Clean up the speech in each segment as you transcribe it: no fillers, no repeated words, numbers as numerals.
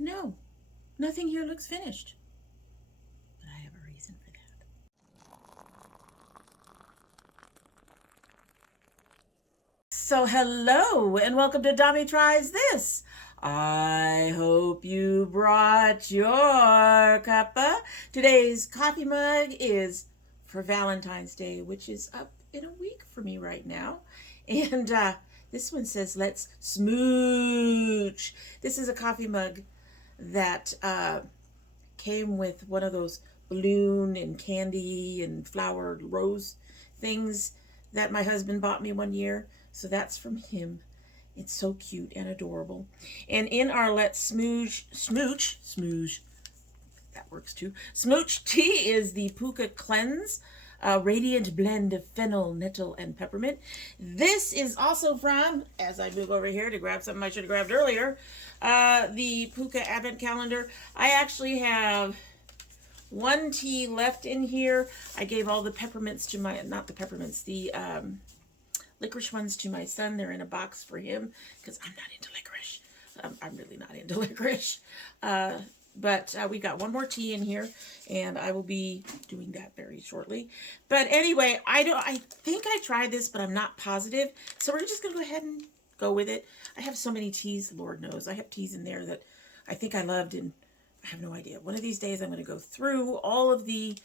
No, nothing here looks finished. But I have a reason for that. So hello and welcome to domytriesthis. I hope you brought your cuppa. Today's coffee mug is for Valentine's Day, which is up in a week for me right now. And this one says, let's smooch. This is a coffee mug that came with one of those balloon and candy and flowered rose things that my husband bought me one year. So that's from him. It's so cute and adorable. And in our let's smooch, that works too. Smooch tea is the Pukka Cleanse, a radiant blend of fennel, nettle, and peppermint. This is also from, as I move over here to grab something I should have grabbed earlier, the Pukka Advent Calendar. I actually have one tea left in here. I gave all the peppermints to my, not the peppermints, the licorice ones to my son. They're in a box for him because I'm not into licorice. I'm really not into licorice. But we got one more tea in here, and I will be doing that very shortly. But anyway, I think I tried this, but I'm not positive. So we're just going to go ahead and go with it. I have so many teas, Lord knows. I have teas in there that I think I loved, and I have no idea. One of these days, I'm going to go through all of the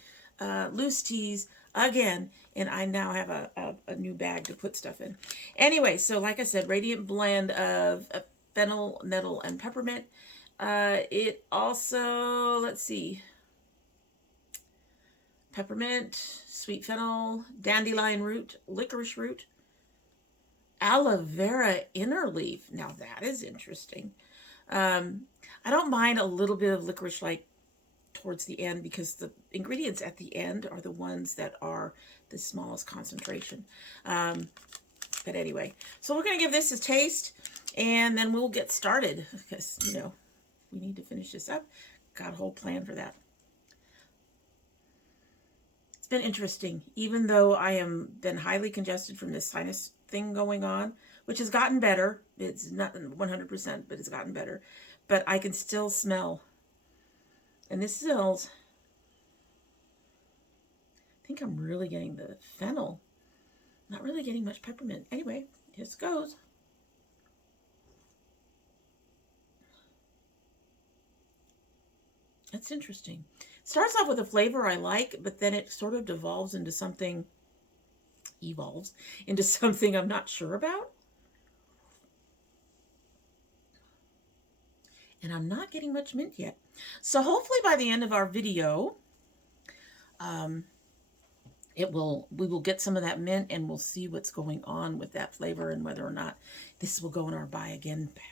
loose teas again, and I now have a new bag to put stuff in. Anyway, so like I said, radiant blend of fennel, nettle, and peppermint. It also, let's see, peppermint, sweet fennel, dandelion root, licorice root, aloe vera inner leaf. Now that is interesting. I don't mind a little bit of licorice like towards the end because the ingredients at the end are the ones that are the smallest concentration. But anyway, so we're going to give this a taste and then we'll get started because, you know, we need to finish this up. Got a whole plan for that. It's been interesting, even though I am been highly congested from this sinus thing going on, which has gotten better. It's not 100%, but it's gotten better. But I can still smell. And this smells, I think I'm really getting the fennel. Not really getting much peppermint. Anyway, here it goes. That's interesting. It starts off with a flavor I like, but then it sort of evolves into something I'm not sure about. And I'm not getting much mint yet. So hopefully by the end of our video, we will get some of that mint and we'll see what's going on with that flavor and whether or not this will go in our buy again bag.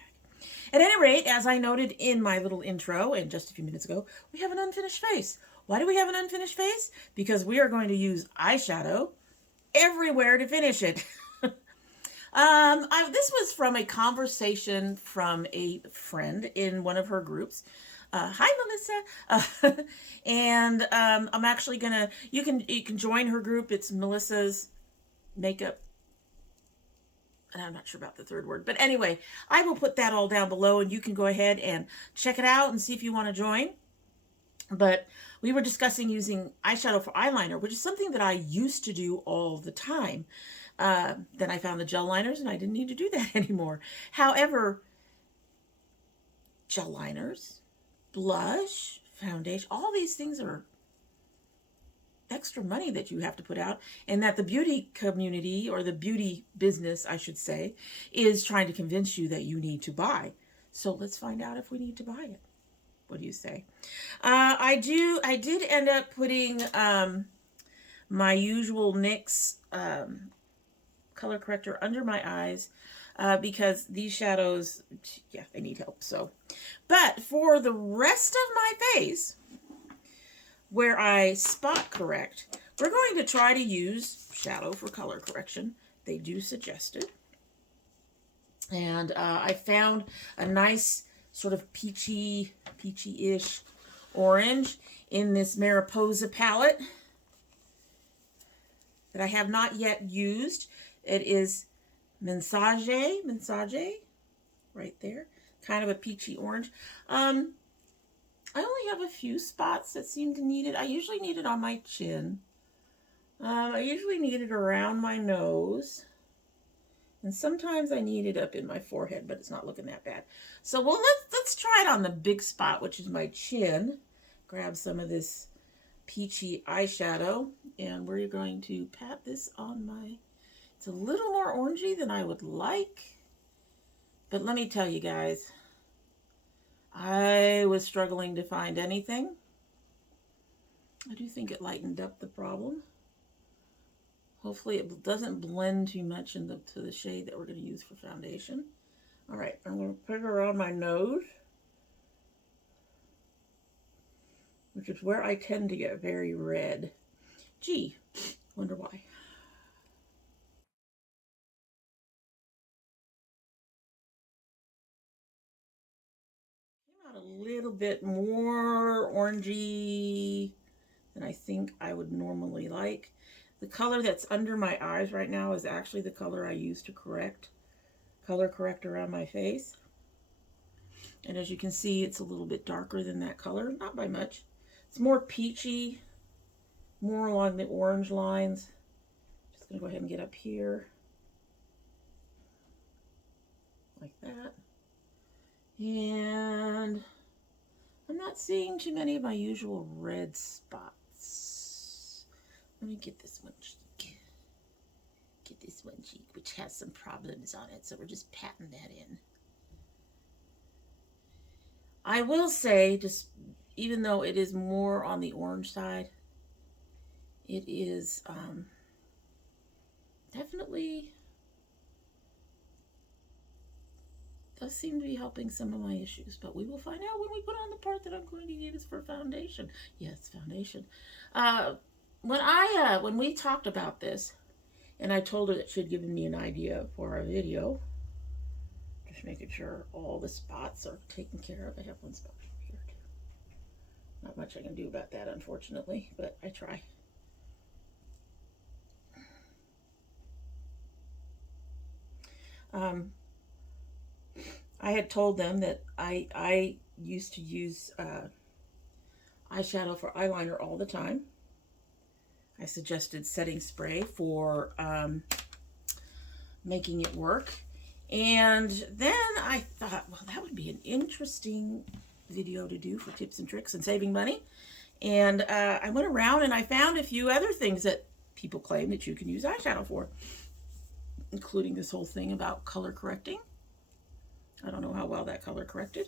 At any rate, as I noted in my little intro and just a few minutes ago, we have an unfinished face. Why do we have an unfinished face? Because we are going to use eyeshadow everywhere to finish it. This was from a conversation from a friend in one of her groups. Hi, Melissa. And I'm actually gonna. You can join her group. It's Melissa's Makeup. And I'm not sure about the third word, but anyway, I will put that all down below, and you can go ahead and check it out and see if you want to join. But we were discussing using eyeshadow for eyeliner, which is something that I used to do all the time. Then I found the gel liners, and I didn't need to do that anymore. However, gel liners, blush, foundation, all these things are extra money that you have to put out, and that the beauty community, or the beauty business, I should say, is trying to convince you that you need to buy. So let's find out if we need to buy it. What do you say? I did end up putting my usual NYX color corrector under my eyes because these shadows, yeah, they need help. So, but for the rest of my face, where I spot correct, we're going to try to use shadow for color correction. They do suggest it. And I found a nice sort of peachy-ish orange in this Mariposa palette that I have not yet used. It is Mensage, right there. kind of a peachy orange. I only have a few spots that seem to need it. I usually need it on my chin. I usually need it around my nose. And sometimes I need it up in my forehead, but it's not looking that bad. So well, let's try it on the big spot, which is my chin. Grab some of this peachy eyeshadow, and we're going to pat this on my... It's a little more orangey than I would like. But let me tell you guys, I was struggling to find anything. I do think it lightened up the problem. Hopefully it doesn't blend too much to the shade that we're going to use for foundation. All right, I'm going to put it around my nose, which is where I tend to get very red. Gee, wonder why. Came out a little bit more orangey than I think I would normally like. The color that's under my eyes right now is actually the color I use to color correct around my face. And as you can see, it's a little bit darker than that color, not by much. It's more peachy, more along the orange lines. Just gonna go ahead and get up here, like that. And I'm not seeing too many of my usual red spots. Let me get this one cheek. Get this one cheek, which has some problems on it, so we're just patting that in. I will say, just even though it is more on the orange side, it is definitely does seem to be helping some of my issues, but we will find out when we put on the part that I'm going to use for foundation. Yes, foundation. When we talked about this, and I told her that she'd given me an idea for a video, just making sure all the spots are taken care of. I have one spot here too. Not much I can do about that, unfortunately, but I try. I had told them that I used to use eyeshadow for eyeliner all the time. I suggested setting spray for making it work. And then I thought, well, that would be an interesting video to do for tips and tricks and saving money. And I went around and I found a few other things that people claim that you can use eyeshadow for, including this whole thing about color correcting. I don't know how well that color corrected.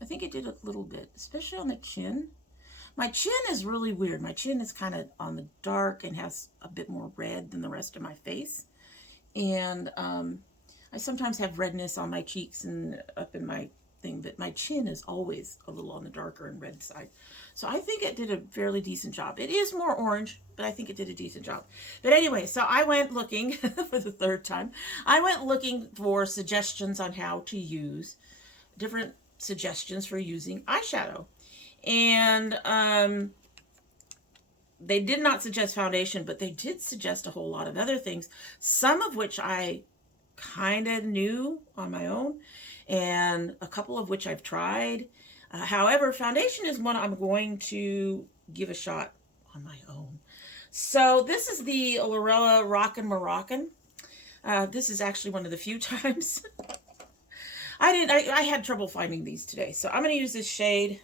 I think it did a little bit, especially on the chin. My chin is really weird. My chin is kind of on the dark and has a bit more red than the rest of my face. And I sometimes have redness on my cheeks and up in my thing, but my chin is always a little on the darker and red side. So I think it did a fairly decent job. It is more orange, but I think it did a decent job. But anyway, so I went looking for the third time. I went looking for suggestions on how to use different suggestions for using eyeshadow. And they did not suggest foundation, but they did suggest a whole lot of other things, some of which I kind of knew on my own, and a couple of which I've tried. However, foundation is one I'm going to give a shot on my own. So this is the Lurella Rockin Moroccan. This is actually one of the few times I had trouble finding these today. So I'm going to use this shade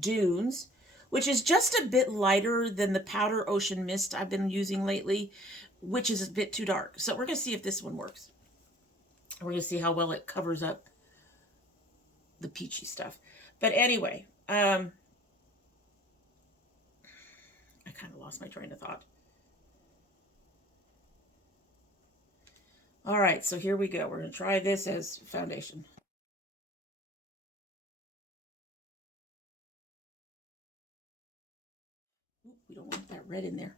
Dunes, which is just a bit lighter than the Powder Ocean Mist I've been using lately, which is a bit too dark. So we're going to see if this one works. We're going to see how well it covers up the peachy stuff. But anyway, I kind of lost my train of thought. All right, so here we go. We're going to try this as foundation. Ooh, we don't want that red in there.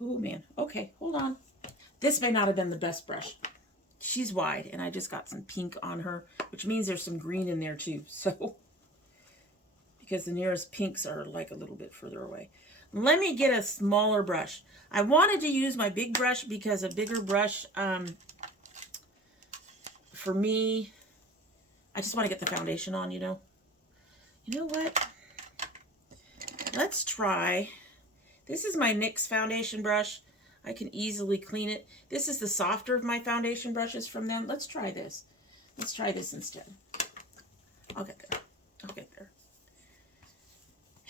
Oh, man. Okay, hold on. This may not have been the best brush. She's wide, and I just got some pink on her, which means there's some green in there, too. So, because the nearest pinks are like a little bit further away. Let me get a smaller brush. I wanted to use my big brush because a bigger brush, for me, I just want to get the foundation on, you know. You know what? Let's try. This is my Nyx Foundation Brush. I can easily clean it. This is the softer of my foundation brushes from them. Let's try this. Let's try this instead. I'll get there. I'll get there.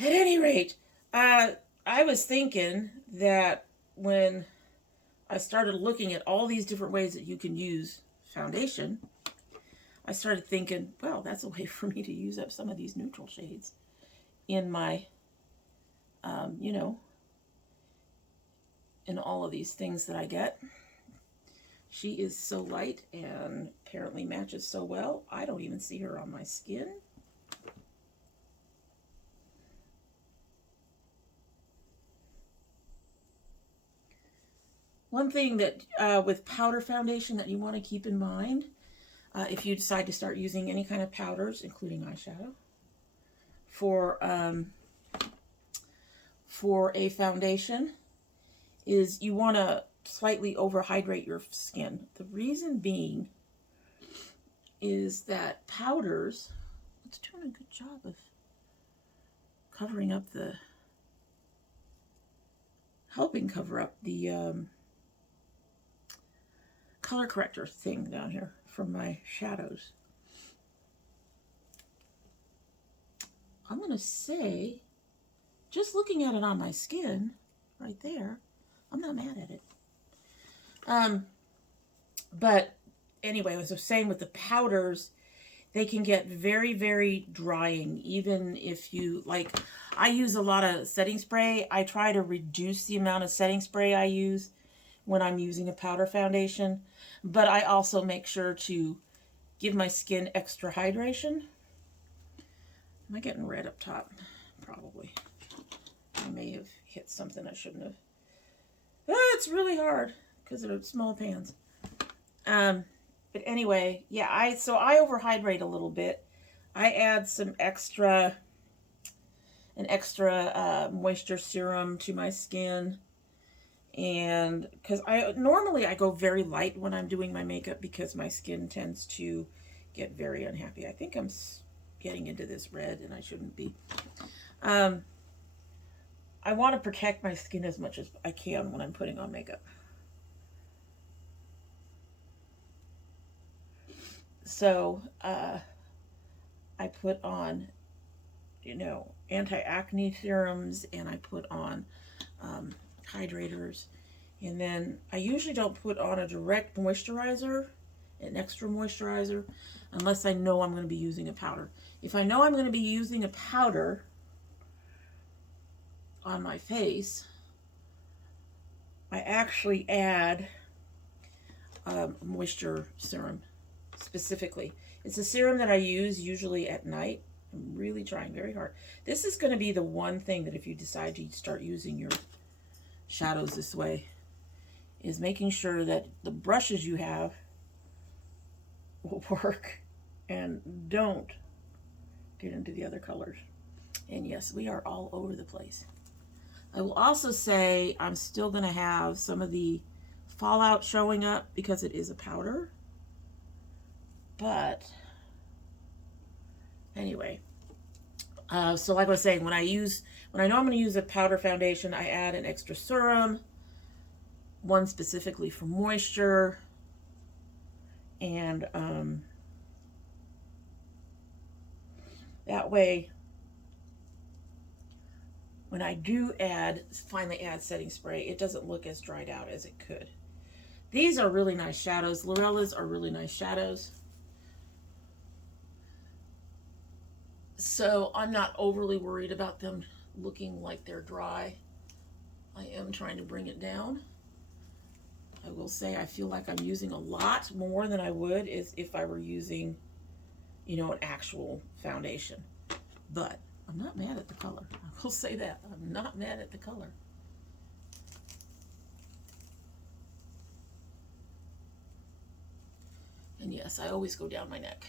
At any rate, I was thinking that when I started looking at all these different ways that you can use foundation, I started thinking, well, that's a way for me to use up some of these neutral shades in my, you know, in all of these things that I get. She is so light and apparently matches so well. I don't even see her on my skin. One thing that with powder foundation that you want to keep in mind, if you decide to start using any kind of powders, including eyeshadow, for a foundation, is you want to slightly overhydrate your skin. The reason being is that powders, it's doing a good job of covering up the, helping cover up the color corrector thing down here from my shadows. I'm going to say, just looking at it on my skin, right there, I'm not mad at it. But anyway, as I was saying, with the powders, they can get very, very drying. Even if you, like, I use a lot of setting spray. I try to reduce the amount of setting spray I use when I'm using a powder foundation. But I also make sure to give my skin extra hydration. Am I getting red up top? Probably. I may have hit something I shouldn't have. Oh, it's really hard because they're small pans. But anyway, yeah, so I overhydrate a little bit. I add some an extra moisture serum to my skin. And because normally I go very light when I'm doing my makeup because my skin tends to get very unhappy. I think I'm getting into this red and I shouldn't be. I want to protect my skin as much as I can when I'm putting on makeup. So I put on, you know, anti-acne serums, and I put on hydrators. And then I usually don't put on a direct moisturizer, an extra moisturizer, unless I know I'm going to be using a powder. If I know I'm going to be using a powder on my face, I actually add a moisture serum specifically. It's a serum that I use usually at night. I'm really trying very hard. This is going to be the one thing that if you decide to start using your shadows this way, is making sure that the brushes you have will work and don't get into the other colors. And yes, we are all over the place. I will also say I'm still going to have some of the fallout showing up because it is a powder. But anyway, so like I was saying, when I know I'm going to use a powder foundation, I add an extra serum, one specifically for moisture, and that way, when I do finally add setting spray, it doesn't look as dried out as it could. These are really nice shadows. Lurellas are really nice shadows. So I'm not overly worried about them looking like they're dry. I am trying to bring it down. I will say I feel like I'm using a lot more than I would if I were using, you know, an actual foundation. But I'm not mad at the color. I will say that. I'm not mad at the color. And yes, I always go down my neck.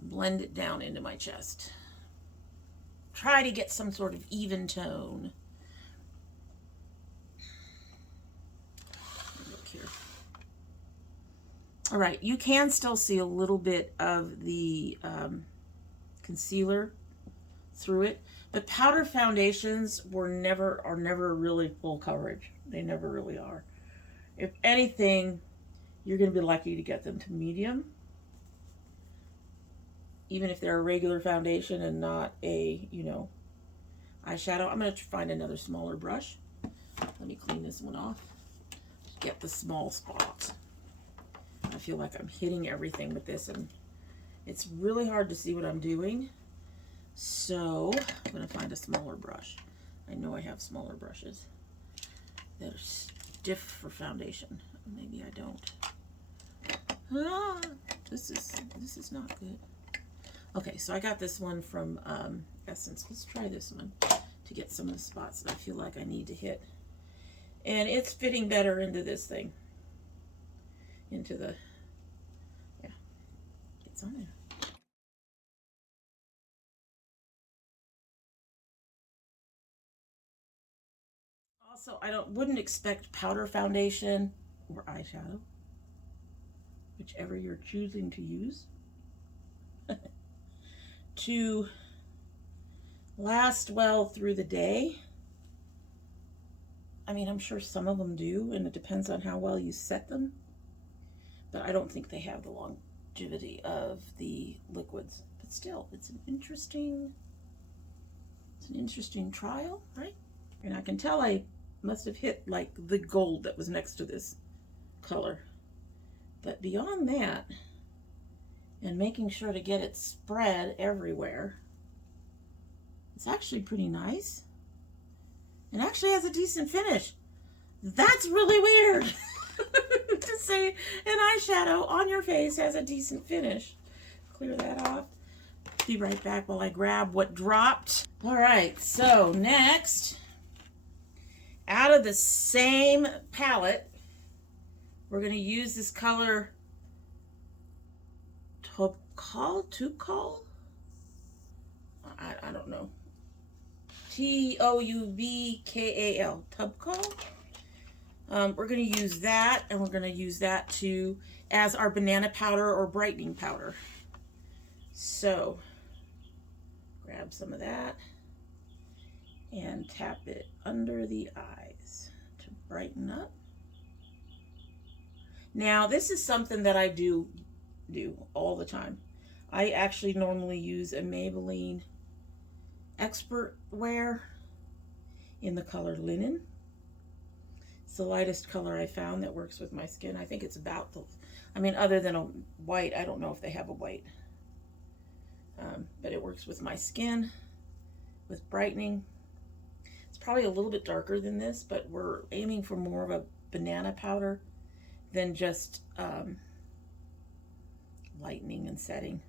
Blend it down into my chest. Try to get some sort of even tone. Look here. All right, you can still see a little bit of the concealer through it, but powder foundations are never really full coverage. They never really are. If anything, you're going to be lucky to get them to medium, even if they're a regular foundation and not a, eyeshadow. I'm going to find another smaller brush. Let me clean this one off. Get the small spots. I feel like I'm hitting everything with this, and it's really hard to see what I'm doing. So I'm going to find a smaller brush. I know I have smaller brushes that are stiff for foundation. Maybe I don't. Ah, this is not good. Okay, so I got this one from Essence. Let's try this one to get some of the spots that I feel like I need to hit. And it's fitting better into this thing. Into the, yeah, it's on there. Also, wouldn't expect powder foundation or eyeshadow, whichever you're choosing to use, to last well through the day. I mean, I'm sure some of them do, and it depends on how well you set them, but I don't think they have the longevity of the liquids. But still, it's an interesting trial, right? And I can tell I must have hit like the gold that was next to this color. But beyond that, and making sure to get it spread everywhere, it's actually pretty nice. And actually has a decent finish. That's really weird to say an eyeshadow on your face has a decent finish. Clear that off. Be right back while I grab what dropped. All right, so next, out of the same palette, we're going to use this color Toubkal? I don't know. Toubkal, Toubkal. We're going to use that, and we're going to use that as our banana powder or brightening powder. So grab some of that and tap it under the eyes to brighten up. Now, this is something that I do all the time. I actually normally use a Maybelline Expert Wear in the color Linen. It's the lightest color I found that works with my skin. I think it's about other than a white, I don't know if they have a white. But it works with my skin, with brightening. It's probably a little bit darker than this, but we're aiming for more of a banana powder than just lightening and setting.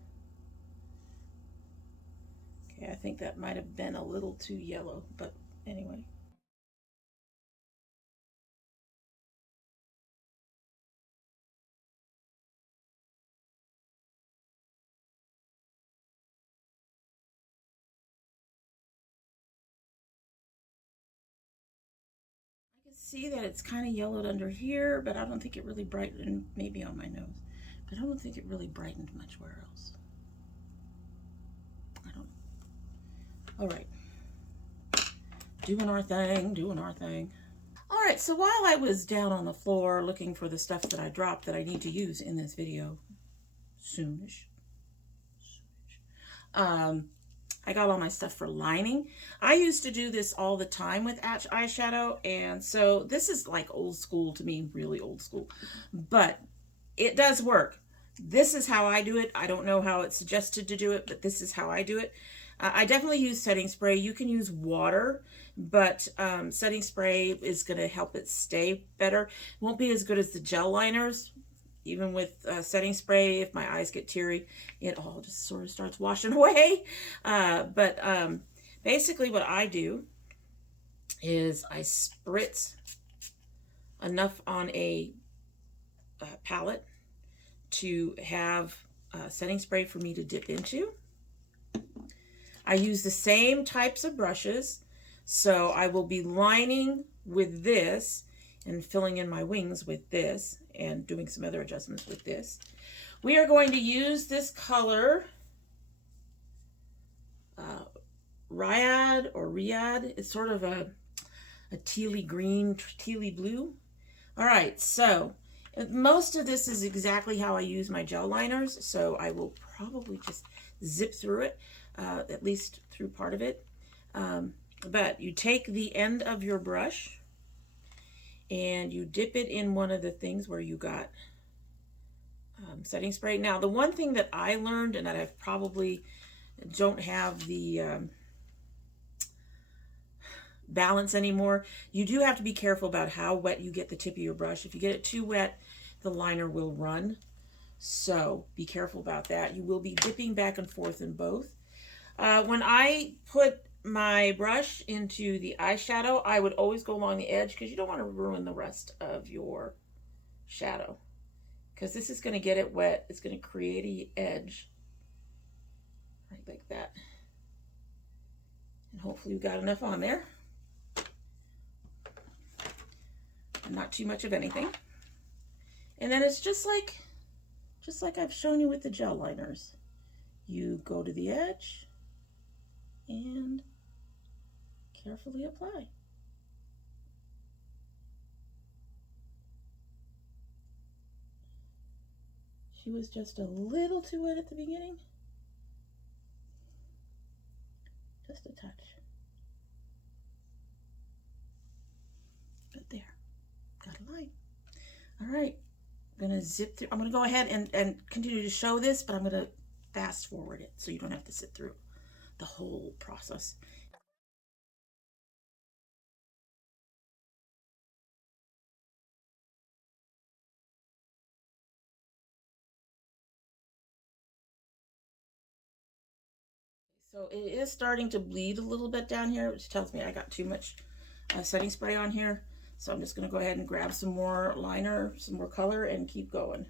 Okay, I think that might have been a little too yellow, but anyway. I can see that it's kind of yellowed under here, but I don't think it really brightened, maybe on my nose, but I don't think it really brightened much where else. I don't know. All right. Doing our thing. All right, so while I was down on the floor looking for the stuff that I dropped that I need to use in this video soonish, I got all my stuff for lining. I used to do this all the time with eyeshadow, and so this is like old school to me, really old school, but it does work. This is how I do it. I don't know how it's suggested to do it, but this is how I do it. I definitely use setting spray. You can use water, but setting spray is going to help it stay better. It won't be as good as the gel liners. Even with setting spray, if my eyes get teary, it all just sort of starts washing away. But basically what I do is I spritz enough on a palette to have setting spray for me to dip into. I use the same types of brushes, so I will be lining with this and filling in my wings with this, and doing some other adjustments with this. We are going to use this color, Ryad or Riyadh. It's sort of a tealy green, tealy blue. All right, so most of this is exactly how I use my gel liners, so I will probably just zip through it, at least through part of it. But you take the end of your brush and you dip it in one of the things where you got setting spray. Now, the one thing that I learned, and that I probably don't have the balance anymore, you do have to be careful about how wet you get the tip of your brush. If you get it too wet, the liner will run. So be careful about that. You will be dipping back and forth in both. When I put my brush into the eyeshadow, I would always go along the edge because you don't want to ruin the rest of your shadow, because this is going to get it wet. It's going to create an edge right like that, and hopefully you got enough on there, not too much of anything. And then it's just like I've shown you with the gel liners. You go to the edge and carefully apply. She was just a little too wet at the beginning. Just a touch. But there, got a line. All right, I'm gonna zip through. I'm gonna go ahead and continue to show this, but I'm gonna fast forward it so you don't have to sit through the whole process. So it is starting to bleed a little bit down here, which tells me I got too much setting spray on here. So I'm just going to go ahead and grab some more liner, some more color, and keep going.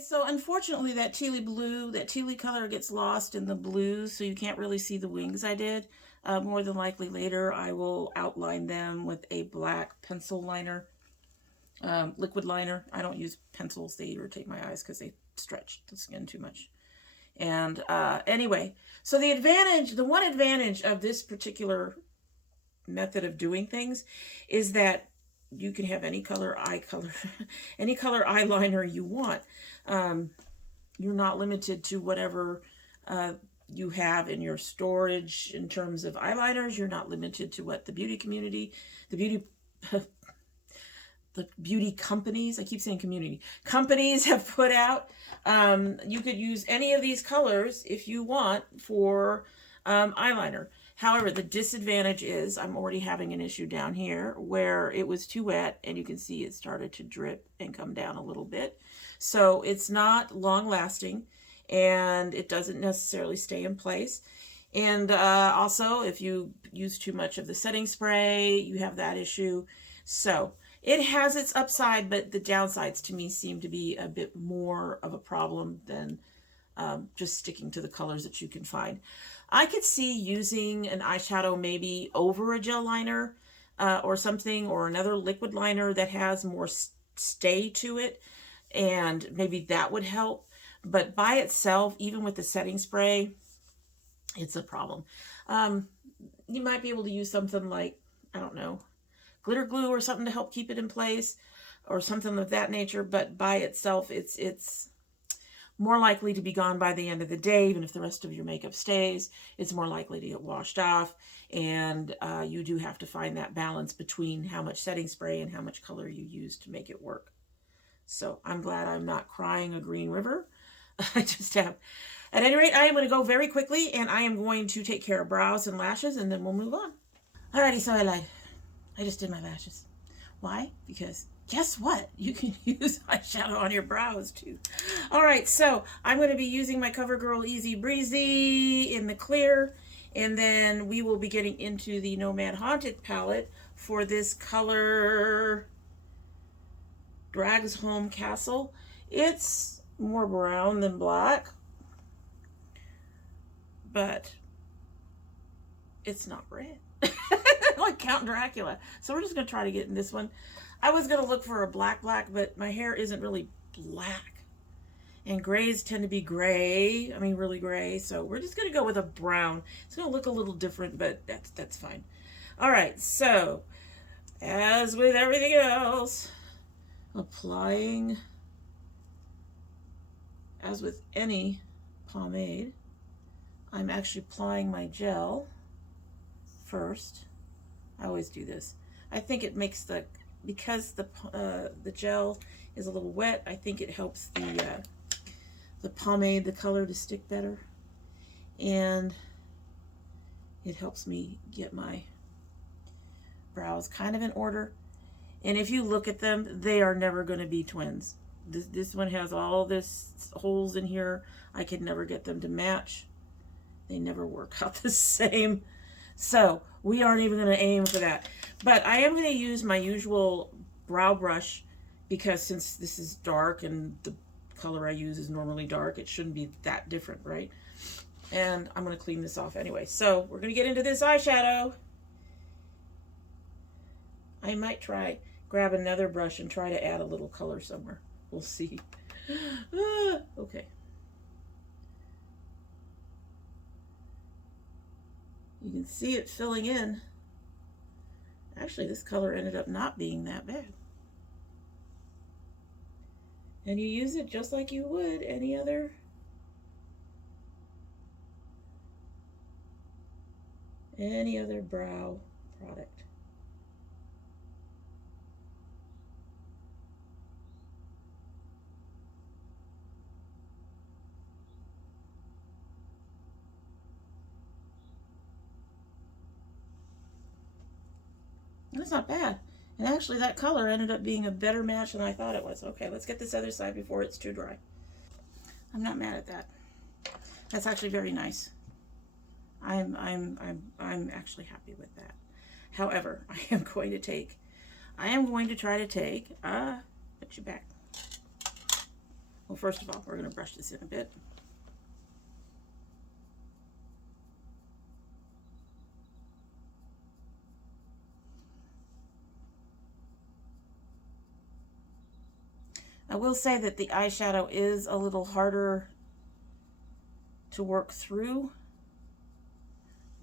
So unfortunately that tealy color gets lost in the blues, so you can't really see the wings I did. More than likely later I will outline them with a black pencil liner, liquid liner. I don't use pencils, they irritate my eyes because they stretch the skin too much. And anyway, so the one advantage of this particular method of doing things is that you can have any color any color eyeliner you want. You're not limited to whatever you have in your storage in terms of eyeliners. You're not limited to what the beauty community, the beauty companies, I keep saying community, companies have put out. You could use any of these colors if you want for eyeliner. However, the disadvantage is I'm already having an issue down here where it was too wet, and you can see it started to drip and come down a little bit. So it's not long lasting, and it doesn't necessarily stay in place. And also, if you use too much of the setting spray, you have that issue. So it has its upside, but the downsides to me seem to be a bit more of a problem than just sticking to the colors that you can find. I could see using an eyeshadow maybe over a gel liner or something, or another liquid liner that has more stay to it, and maybe that would help. But by itself, even with the setting spray, it's a problem. You might be able to use something like, I don't know, glitter glue or something to help keep it in place, or something of that nature, but by itself it's more likely to be gone by the end of the day. Even if the rest of your makeup stays, it's more likely to get washed off, and you do have to find that balance between how much setting spray and how much color you use to make it work. So I'm glad I'm not crying a green river. I just have. At any rate, I am going to go very quickly, and I am going to take care of brows and lashes, and then we'll move on. Alrighty, so I lied. I just did my lashes. Why? Because guess what? You can use eyeshadow on your brows too. Alright, so I'm going to be using my CoverGirl Easy Breezy in the clear, and then we will be getting into the Nomad Haunted palette for this color Drags Home Castle. It's more brown than black, but it's not red. Like Count Dracula. So we're just going to try to get in this one. I was going to look for a black, but my hair isn't really black. And grays tend to be gray. I mean, really gray. So we're just going to go with a brown. It's going to look a little different, but that's fine. All right. So as with everything else, applying, as with any pomade, I'm actually applying my gel first. I always do this. I think it makes because the gel is a little wet, I think it helps the pomade, the color, to stick better, and it helps me get my brows kind of in order. And if you look at them, they are never going to be twins. This one has all this holes in here. I could never get them to match. They never work out the same. So we aren't even going to aim for that. But I am going to use my usual brow brush, because since this is dark and the color I use is normally dark, it shouldn't be that different, right? And I'm going to clean this off anyway. So we're going to get into this eyeshadow. I might grab another brush and try to add a little color somewhere. We'll see. Okay. You can see it filling in. Actually, this color ended up not being that bad. And you use it just like you would any other brow product. That's not bad. And actually that color ended up being a better match than I thought it was. Okay, let's get this other side before it's too dry. I'm not mad at that. That's actually very nice. I'm actually happy with that. However, I am going to try to take put you back. Well, first of all, we're going to brush this in a bit. I will say that the eyeshadow is a little harder to work through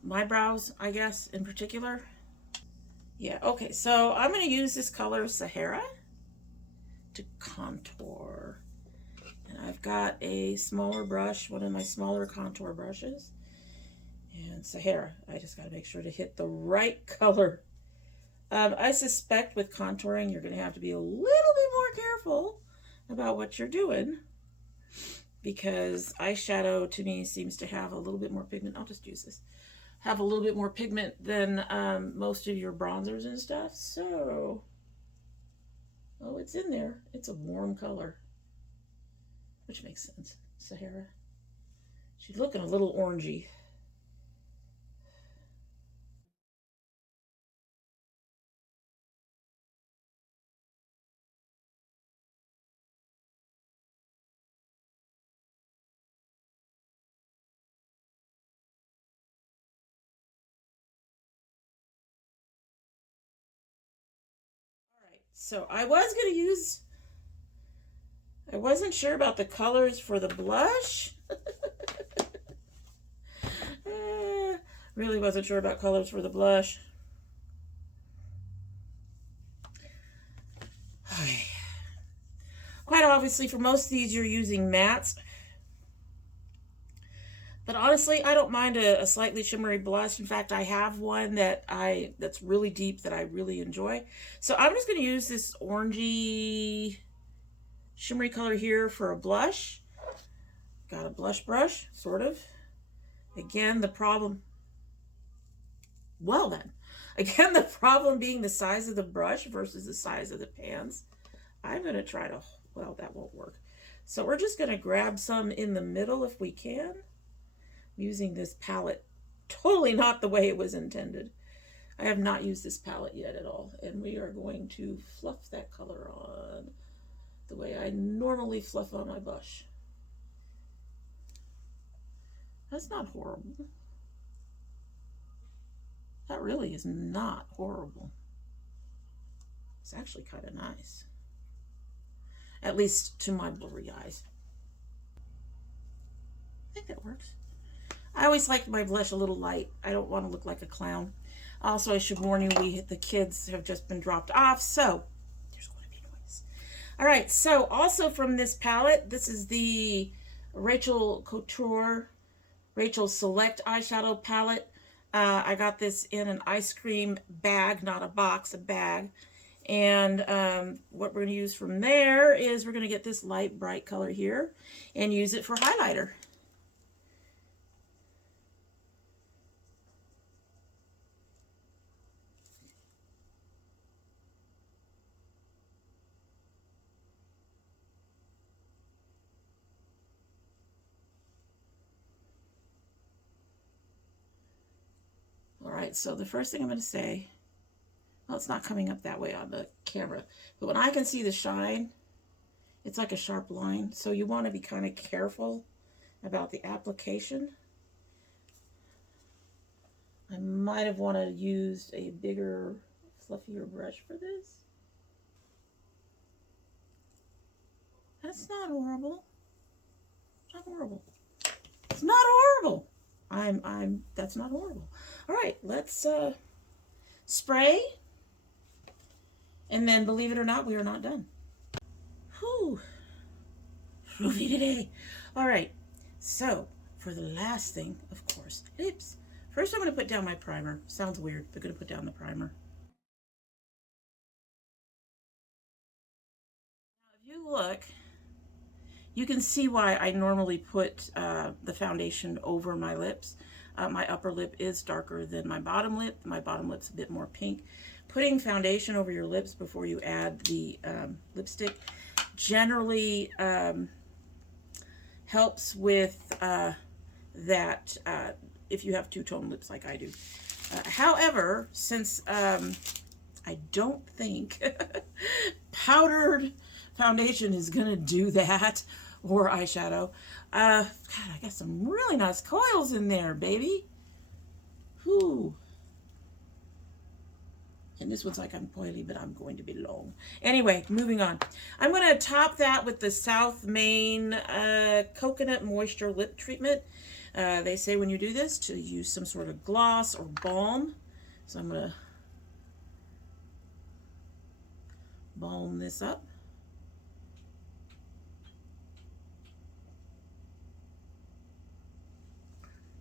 my brows, I guess, in particular. Yeah, okay, so I'm going to use this color Sahara to contour. And I've got a smaller brush, one of my smaller contour brushes. And Sahara, I just got to make sure to hit the right color. I suspect with contouring, you're going to have to be a little bit more careful about what you're doing, because eyeshadow to me seems to have a little bit more pigment. I'll just use this. Have a little bit more pigment than most of your bronzers and stuff. So, oh, it's in there. It's a warm color, which makes sense. Sahara. She's looking a little orangey. So I wasn't sure about the colors for the blush. Really wasn't sure about colors for the blush. Quite obviously, for most of these, you're using mattes. But honestly, I don't mind a slightly shimmery blush. In fact, I have one that's really deep that I really enjoy. So I'm just going to use this orangey shimmery color here for a blush. Got a blush brush, sort of. Again, the problem, well then, again, the problem being the size of the brush versus the size of the pans. I'm going to try to, well, that won't work. So we're just going to grab some in the middle if we can, using this palette. Totally not the way it was intended. I have not used this palette yet at all, and we are going to fluff that color on the way I normally fluff on my blush. That's not horrible. That really is not horrible. It's actually kind of nice. At least to my blurry eyes. I think that works. I always like my blush a little light. I don't want to look like a clown. Also, I should warn you, the kids have just been dropped off, so there's going to be noise. All right, so also from this palette, this is the Couture Rachel Select eyeshadow palette. I got this in an ice cream bag, not a box, a bag. And what we're going to use from there is we're going to get this light bright color here and use it for highlighter. All right, so the first thing I'm going to say, well, it's not coming up that way on the camera, but when I can see the shine, it's like a sharp line. So you want to be kind of careful about the application. I might have wanted to use a bigger, fluffier brush for this. That's not horrible. It's not horrible. It's not horrible. That's not horrible. All right, let's spray. And then, believe it or not, we are not done. Whew. Groovy today. All right, so for the last thing, of course, lips. First, I'm going to put down my primer. Sounds weird, but I'm going to put down the primer. Now, if you look, you can see why I normally put the foundation over my lips. My upper lip is darker than my bottom lip. My bottom lip's a bit more pink. Putting foundation over your lips before you add the lipstick generally helps with that if you have two-tone lips like I do. However, since I don't think powdered foundation is going to do that, or eyeshadow. God, I got some really nice coils in there, baby. Whew. And this one's like I'm coily, but I'm going to be long. Anyway, moving on. I'm going to top that with the South Main Coconut Moisture Lip Treatment. They say when you do this to use some sort of gloss or balm. So I'm going to balm this up.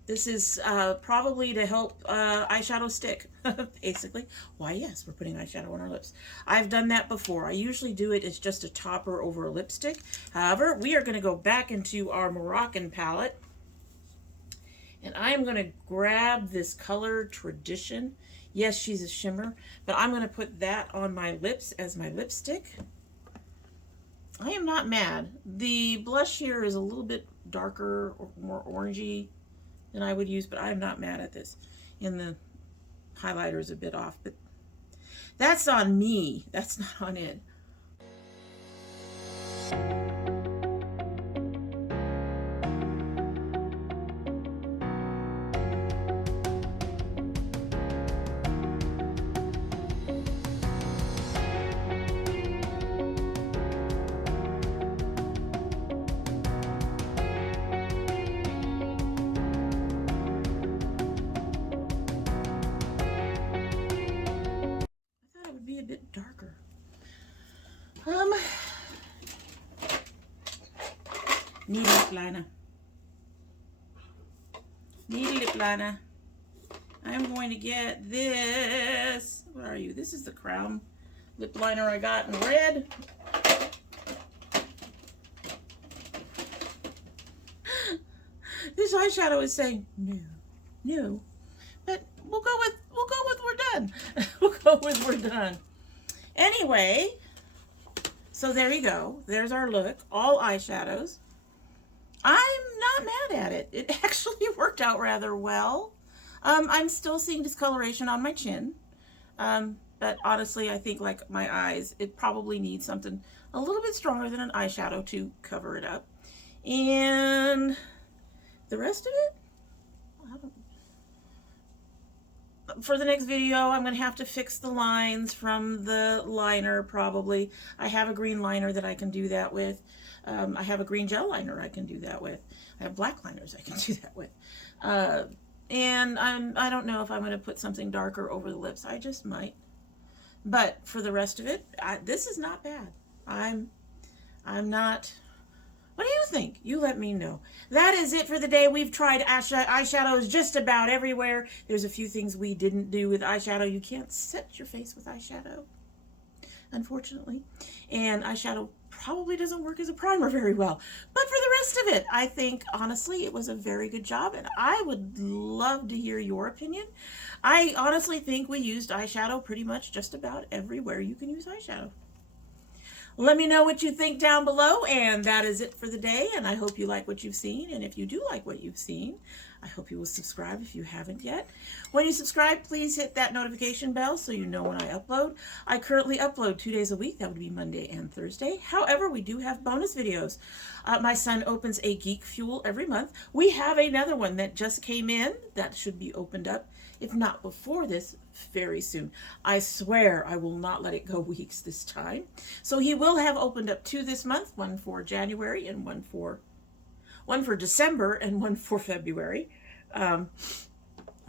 This is probably to help eyeshadow stick, basically. Why, yes, we're putting eyeshadow on our lips. I've done that before. I usually do it as just a topper over a lipstick. However, we are going to go back into our Moroccan palette. And I am going to grab this color Tradition. Yes, she's a shimmer, but I'm going to put that on my lips as my lipstick. I am not mad. The blush here is a little bit darker or more orangey than I would use, but I'm not mad at this. And the highlighter is a bit off, but that's on me. That's not on it. Be a bit darker. Need lip liner. Need lip liner. I'm going to get this. Where are you? This is the Crown lip liner I got in red. eyeshadow is saying no, no. But we'll go with we're done. We'll go with we're done. Anyway, so there you go. There's our look. All eyeshadows. I'm not mad at it. It actually worked out rather well. I'm still seeing discoloration on my chin. But honestly, I think like my eyes, it probably needs something a little bit stronger than an eyeshadow to cover it up. And the rest of it, for the next video, I'm going to have to fix the lines from the liner probably. I have a green liner that I can do that with. I have a green gel liner I can do that with. I have black liners I can do that with. And I don't know if I'm going to put something darker over the lips. I just might. But for the rest of it, this is not bad. I'm not... What do you think? You let me know. That is it for the day. We've tried eyeshadows just about everywhere. There's a few things we didn't do with eyeshadow. You can't set your face with eyeshadow, unfortunately. And eyeshadow probably doesn't work as a primer very well. But for the rest of it, I think, honestly, it was a very good job. And I would love to hear your opinion. I honestly think we used eyeshadow pretty much just about everywhere you can use eyeshadow. Let me know what you think down below, and that is it for the day, and I hope you like what you've seen, and if you do like what you've seen, I hope you will subscribe if you haven't yet. When you subscribe, please hit that notification bell so you know when I upload. I currently upload 2 days a week. That would be Monday and Thursday. However, we do have bonus videos. My son opens a Geek Fuel every month. We have another one that just came in that should be opened up, if not before this, very soon. I swear I will not let it go weeks this time. So he will have opened up 2 this month, one for January and one for December and one for February. Or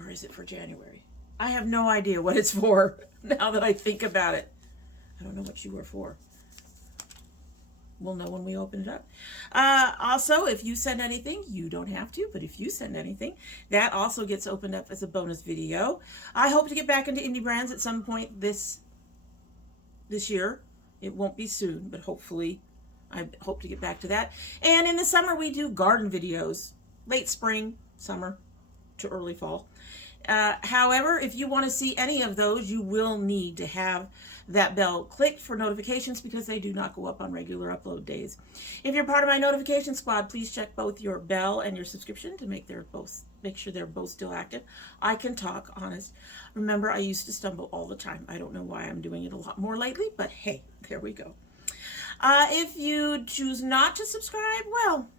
is it for January? I have no idea what it's for now that I think about it. I don't know what you are for. We'll know when we open it up. Also, if you send anything, you don't have to, but if you send anything, that also gets opened up as a bonus video. I hope to get back into indie brands at some point this year. It won't be soon, but hopefully I hope to get back to that. And in the summer, we do garden videos, late spring, summer to early fall. However, if you want to see any of those, you will need to have that bell clicked for notifications because they do not go up on regular upload days. If you're part of my notification squad, please check both your bell and your subscription to make sure they're both still active. I can talk, honest. Remember, I used to stumble all the time. I don't know why I'm doing it a lot more lately, but hey, there we go. If you choose not to subscribe, well,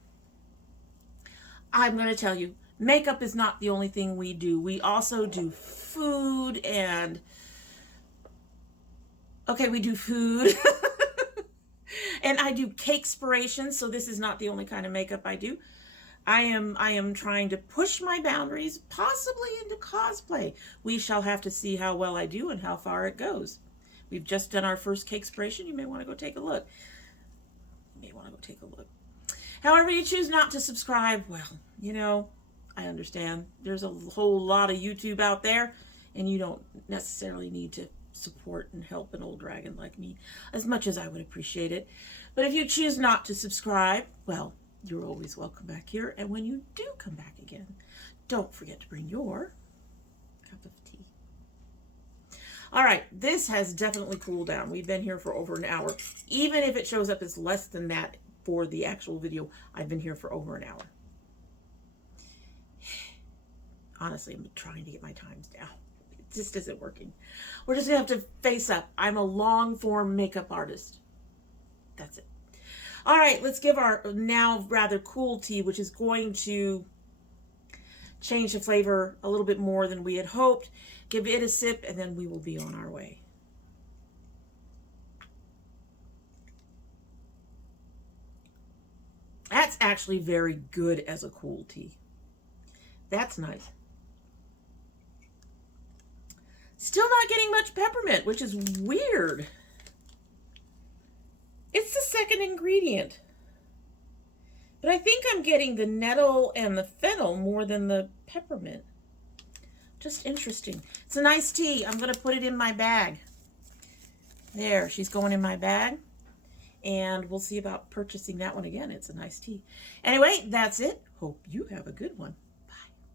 I'm going to tell you, makeup is not the only thing we do. We also do food and... Okay, we do food. And I do cake-spirations, so this is not the only kind of makeup I do. I am trying to push my boundaries, possibly into cosplay. We shall have to see how well I do and how far it goes. We've just done our first cake-spiration. You may want to go take a look. However you choose not to subscribe, well, you know, I understand. There's a whole lot of YouTube out there, and you don't necessarily need to support and help an old dragon like me as much as I would appreciate it. But if you choose not to subscribe, well, you're always welcome back here. And when you do come back again, don't forget to bring your cup of tea. All right, this has definitely cooled down. We've been here for over an hour. Even if it shows up as less than that for the actual video, I've been here for over an hour. Honestly, I'm trying to get my times down. It just isn't working. We're just gonna have to face up. I'm a long form makeup artist. That's it. All right, let's give our now rather cool tea, which is going to change the flavor a little bit more than we had hoped. Give it a sip, and then we will be on our way. That's actually very good as a cool tea. That's nice. Still not getting much peppermint, which is weird. It's the second ingredient. But I think I'm getting the nettle and the fennel more than the peppermint. Just interesting. It's a nice tea. I'm going to put it in my bag. There, she's going in my bag. And we'll see about purchasing that one again. It's a nice tea. Anyway, that's it. Hope you have a good one.